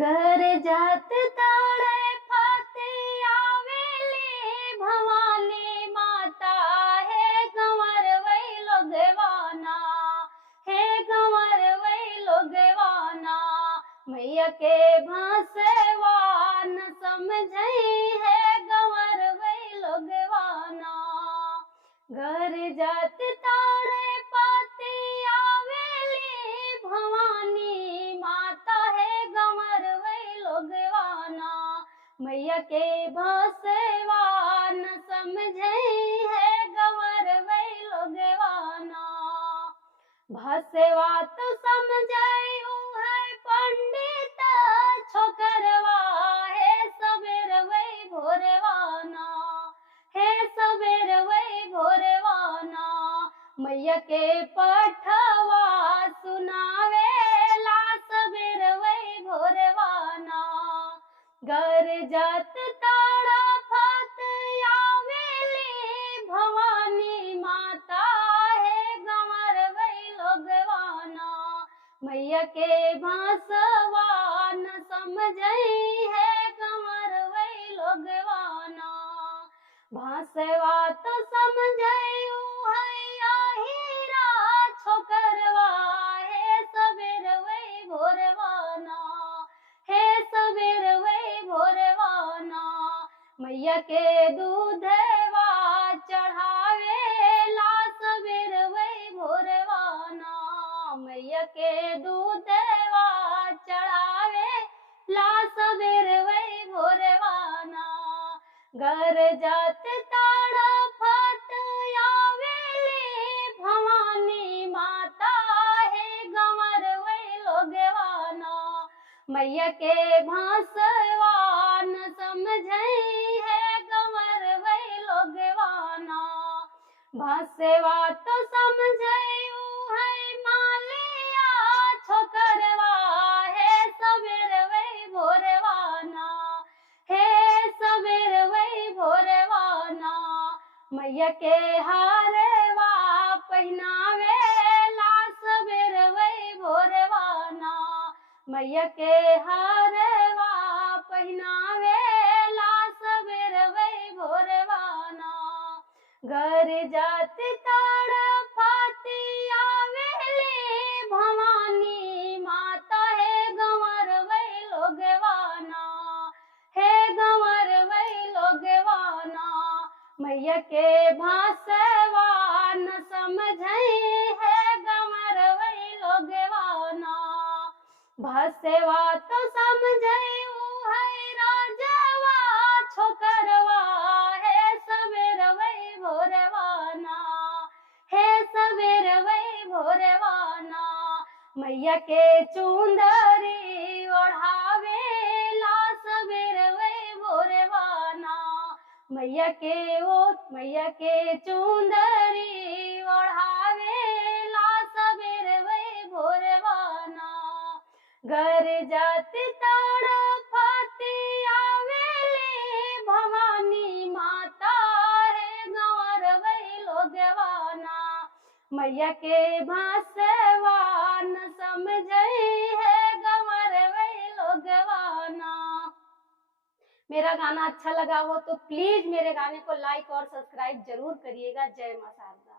घर जात ताड़े फाते आवेली भवानी माता है गंवर वही लोगवाना है गंवर वही लोगवाना मैया के भासवा न समझई है गंवर वही लोगवाना घर जात ताड़े पाते आवेली भवानी माता है गंवर वही लोगवाना मैया के भासवा न समझई है गंवर वही लोगवाना भासवा तो समझई है पंडित छोकरवा है सबेर वही भोरवाना है सबेर वही भोरवाना मैया के पठवा सुनावेला सबेर वही भोरवाना घर जात ताड़ा फात आवेली भवानी माता है गंवर वही लोगवाना मैया के भासवा न समझई है गंवर वही लोगवाना भासवा तो समझई है हीरा छोकरवा है सबेर वही भोरवाना है सबेर वही भोरवाना मैया के दूधवा चढ़ावेला सबेर वही भोरवाना मैया के दूधवा चढ़ावेला सबेर वही भोरवाना घर जात ताड़ा फात आवेली भवानी माता है गंवर वही लोगवाना मैया के भासवा न समझई है गंवर वही लोगवाना भासवा तो समझई है मालिया छोकरवा है सबेर वही भोरवाना है सबेर वही भोरवाना मैया के हारवा पहनावेला सबेर वही भोरवाना मैया के हारवा पहनावेला सबेर वही भोरवाना घर जात ताड़ा फाती आवेली भवानी माता है गंवर वही लोगवाना है गंवर वही लोगवाना मैया के भासवा न समझई है गंवर वही लोगवाना भासवा तो समझई है राजवा छोकरवा है सबेर वही भोरवाना है सबेर वही भोरवाना मैया के चुंदरी ओढ़ावेला सबेर वही भोरवाना मैया के चुंदरी ओढ़ावेला सबेर वही भोरवाना घर जात ताड़ा फाती आवेली भवानी माता है गंवर वही लोगवाना मैया के भासवा न समझई है गंवर वही लोगवाना। मेरा गाना अच्छा लगा हो तो प्लीज मेरे गाने को लाइक और सब्सक्राइब जरूर करिएगा। जय मां शारदा।